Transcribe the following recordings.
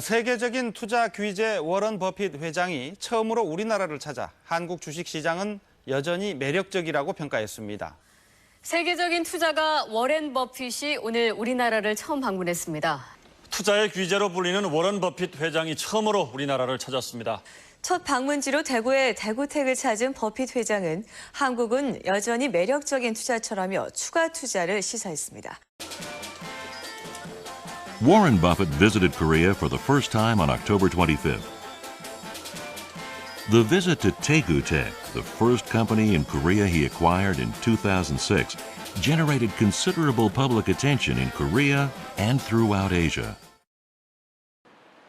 세계적인 투자 귀재 워런 버핏 회장이 처음으로 우리나라를 찾아 한국 주식시장은 여전히 매력적이라고 평가했습니다. 세계적인 투자가 워렌 버핏이 오늘 우리나라를 처음 방문했습니다. 투자의 귀재로 불리는 워런 버핏 회장이 처음으로 우리나라를 찾았습니다. 첫 방문지로 대구의 대구택을 찾은 버핏 회장은 한국은 여전히 매력적인 투자처라며 추가 투자를 시사했습니다. Warren Buffett visited Korea for the first time on October 25th. The visit to Daegu Tech, the first company in Korea he acquired in 2006, generated considerable public attention in Korea and throughout Asia.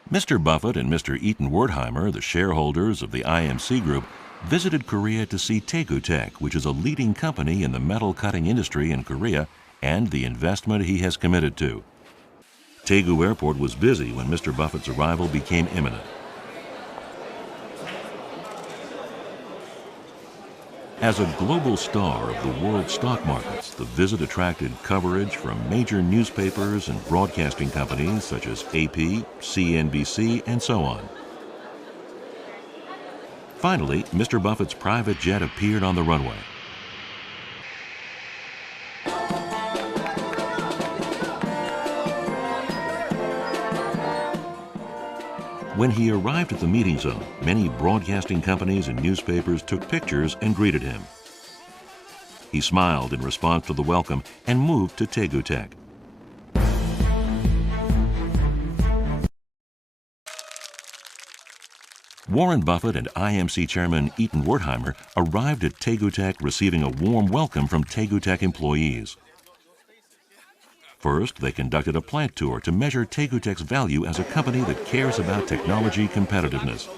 Mr. Buffett and Mr. Eaton Wertheimer, the shareholders of the IMC Group, visited Korea to see Daegu Tech, which is a leading company in the metal cutting industry in Korea, and the investment he has committed to. Daegu Airport was busy when Mr. Buffett's arrival became imminent. As a global star of the world stock markets, the visit attracted coverage from major newspapers and broadcasting companies such as AP, CNBC, and so on. Finally, Mr. Buffett's private jet appeared on the runway. When he arrived at the meeting zone, many broadcasting companies and newspapers took pictures and greeted him. He smiled in response to the welcome and moved to Daegu Tech. Warren Buffett and IMC chairman Eaton Wertheimer arrived at Daegu Tech receiving a warm welcome from Daegu Tech employees. First, they conducted a plant tour to measure Daegu Tech's value as a company that cares about technology competitiveness.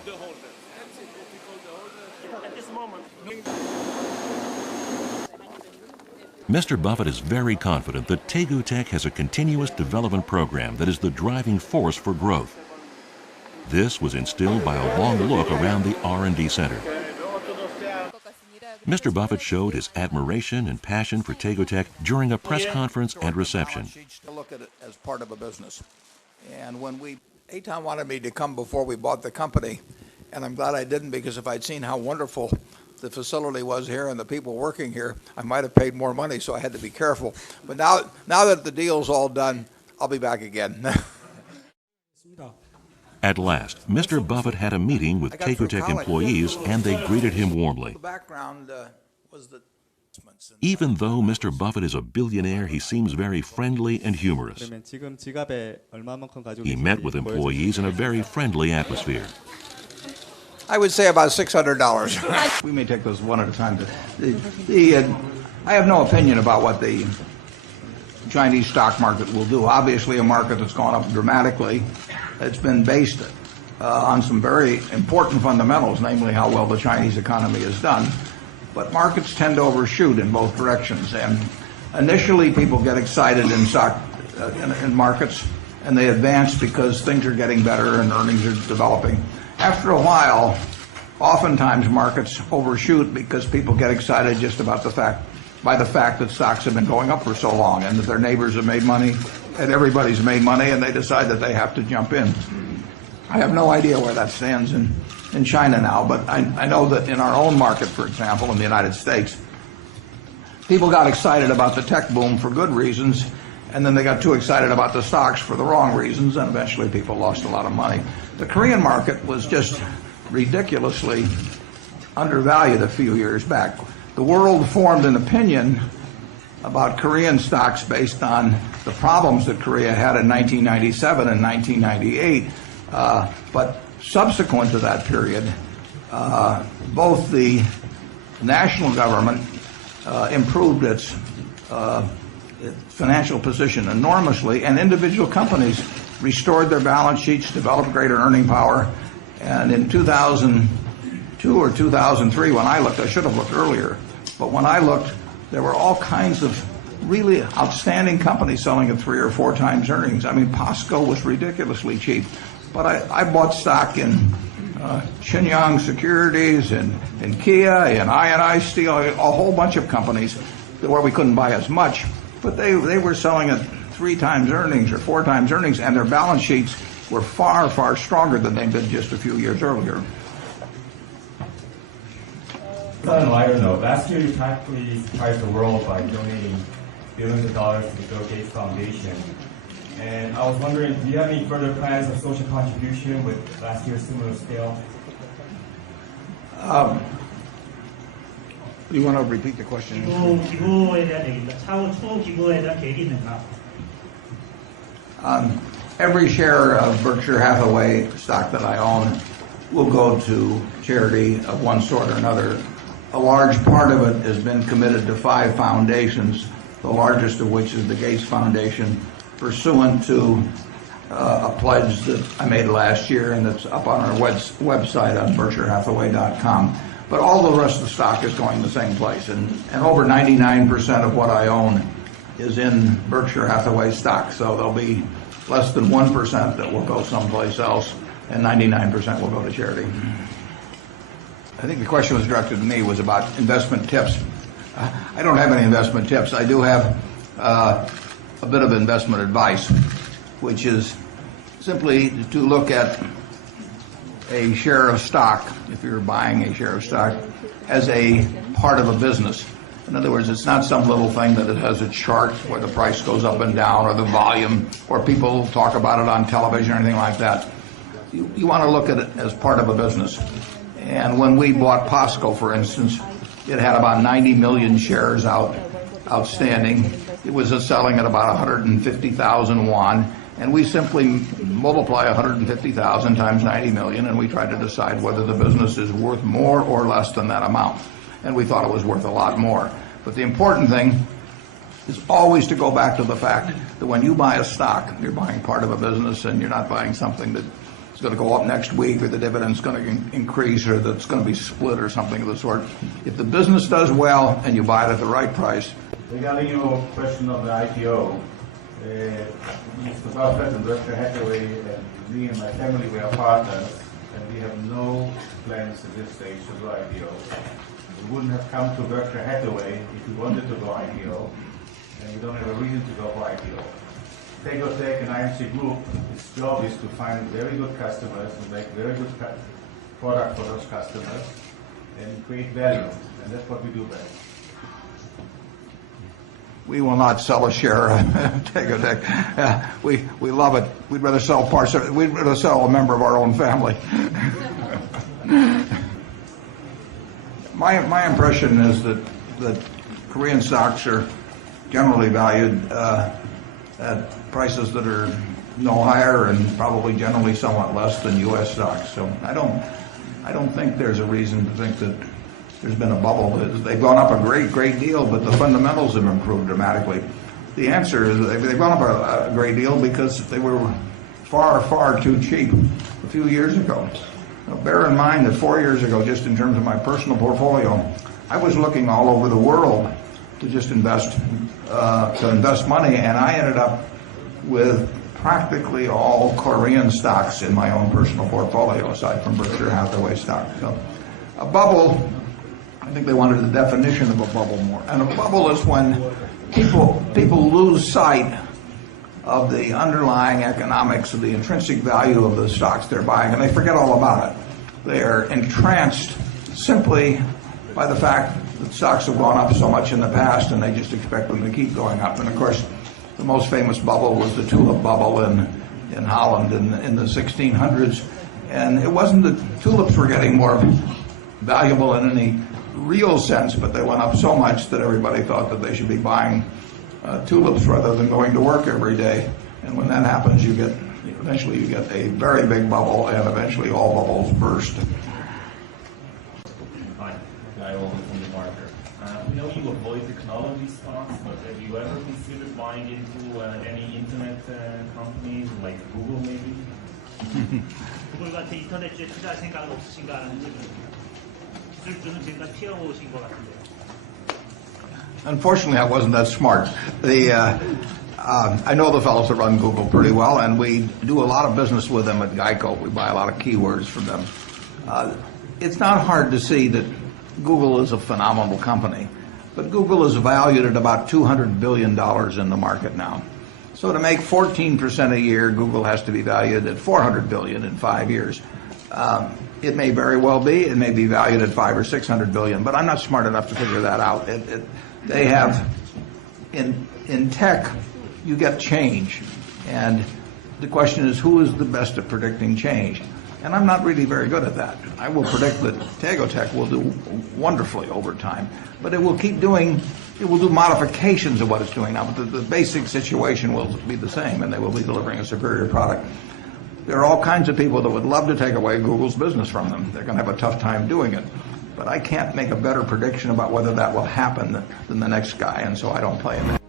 Mr. Buffett is very confident that Daegu Tech has a continuous development program that is the driving force for growth. This was instilled by a long look around the R&D center. Mr. Buffett showed his admiration and passion for Daegu Tech during a press conference and reception. To look at it as part of a business. And when Eitan wanted me to come before we bought the company, and I'm glad I didn't, because if I'd seen how wonderful the facility was here and the people working here, I might have paid more money, so I had to be careful. But now that the deal's all done, I'll be back again. At last, Mr. Buffett had a meeting with Daegu Tech employees and they greeted him warmly. Even though Mr. Buffett is a billionaire, he seems very friendly and humorous. He met with employees in a very friendly atmosphere. I would say about $600. We may take those one at a time. I have no opinion about what the Chinese stock market will do. Obviously, a market that's gone up dramatically. It's been based on some very important fundamentals, namely how well the Chinese economy has done. But markets tend to overshoot in both directions. And initially, people get excited in markets, and they advance because things are getting better and earnings are developing. After a while, oftentimes markets overshoot because people get excited just about the fact that stocks have been going up for so long and that their neighbors have made money and everybody's made money and they decide that they have to jump in. I have no idea where that stands in China now, but I know that in our own market, for example, in the United States, people got excited about the tech boom for good reasons, and then they got too excited about the stocks for the wrong reasons, and eventually people lost a lot of money. The Korean market was just ridiculously undervalued a few years back. The world formed an opinion about Korean stocks based on the problems that Korea had in 1997 and 1998. But subsequent to that period, both the national government improved its financial position enormously, and individual companies restored their balance sheets, developed greater earning power. And in 2002 or 2003, when I looked, I should have looked earlier, but when I looked, there were all kinds of really outstanding companies selling at 3 or 4 times earnings. I mean, POSCO was ridiculously cheap. But I bought stock in Shenyang Securities and Kia and I&I Steel, a whole bunch of companies where we couldn't buy as much, but they were selling at 3 times earnings or 4 times earnings, and their balance sheets were far, far stronger than they'd been just a few years earlier. On a lighter note, last year you practically surprised the world by donating billions of dollars to the Bill Gates Foundation. And I was wondering, do you have any further plans of social contribution with last year's similar scale? Do you want to repeat the question? 기부에 대한 얘기입니다. 추후 기부에 대한 계획이 있는가? Every share of Berkshire Hathaway stock that I own will go to charity of one sort or another. A large part of it has been committed to 5 foundations, the largest of which is the Gates Foundation, pursuant to a pledge that I made last year, and that's up on our website on BerkshireHathaway.com. But all the rest of the stock is going the same place, and over 99% of what I own is in Berkshire Hathaway stock, so there'll be less than 1% that will go someplace else, and 99% will go to charity. I think the question was directed to me, was about investment tips. I don't have any investment tips. I do have a bit of investment advice, which is simply to look at a share of stock, if you're buying a share of stock, as a part of a business. In other words, it's not some little thing that it has a chart where the price goes up and down, or the volume, or people talk about it on television or anything like that. You want to look at it as part of a business. And when we bought POSCO, for instance, it had about 90 million shares outstanding. It was selling at about 150,000 won. And we simply multiply 150,000 times 90 million, and we try to decide whether the business is worth more or less than that amount. And we thought it was worth a lot more. But the important thing is always to go back to the fact that when you buy a stock, you're buying part of a business, and you're not buying something that is going to go up next week, or the dividend's going to increase, or that's going to be split, or something of the sort. If the business does well and you buy it at the right price. Regarding your question of the IPO, Mr. Buffett and Berkshire Hathaway and me and my family, we are partners, and we have no plans at this stage to go IPO. We wouldn't have come to Berkshire Hathaway if we wanted to go IPO, and we don't have a reason to go for IPO. Tegotech and IMC Group, its job is to find very good customers and make very good product for those customers and create value, and that's what we do best. We will not sell a share of Tegotech. We love it. We'd rather sell parts of it. We'd rather sell a member of our own family. My impression is that Korean stocks are generally valued at prices that are no higher and probably generally somewhat less than U.S. stocks. So I don't think there's a reason to think that there's been a bubble. They've gone up a great deal, but the fundamentals have improved dramatically. The answer is they've gone up a great deal because they were far too cheap a few years ago. Now, bear in mind that 4 years ago, just in terms of my personal portfolio, I was looking all over the world to just invest money, and I ended up with practically all Korean stocks in my own personal portfolio, aside from Berkshire Hathaway stock. So, a bubble, I think they wanted the definition of a bubble more. And a bubble is when people lose sight of the underlying economics of the intrinsic value of the stocks they're buying, and they forget all about it. They are entranced simply by the fact that stocks have gone up so much in the past, and they just expect them to keep going up. And of course, the most famous bubble was the tulip bubble in Holland in the 1600s. And it wasn't that tulips were getting more valuable in any real sense, but they went up so much that everybody thought that they should be buying tulips rather than going to work every day. And when that happens, eventually you get a very big bubble, and eventually all bubbles burst. Hi, Guy Olden from the market. We know you avoid technology stocks, but have you ever considered buying into any internet companies like Google maybe? 구글 같은 인터넷주에 투자할 생각은 없으신가 하는 질문입니다. 기술주는 지금까지 피해오신 것 같은데요. Unfortunately, I wasn't that smart. I know the fellows that run Google pretty well, and we do a lot of business with them at Geico. We buy a lot of keywords from them. It's not hard to see that Google is a phenomenal company, but Google is valued at about $200 billion in the market now. So to make 14% a year, Google has to be valued at $400 billion in 5 years. It may very well be. It may be valued at $500 or $600 billion, but I'm not smart enough to figure that out. They have in tech, you get change, and the question is who is the best at predicting change. And I'm not really very good at that. I will predict that Tegotech will do wonderfully over time, but it will do modifications of what it's doing now, but the basic situation will be the same, and they will be delivering a superior product. There are all kinds of people that would love to take away Google's business from them. They're going to have a tough time doing it. But I can't make a better prediction about whether that will happen than the next guy, and so I don't play in that.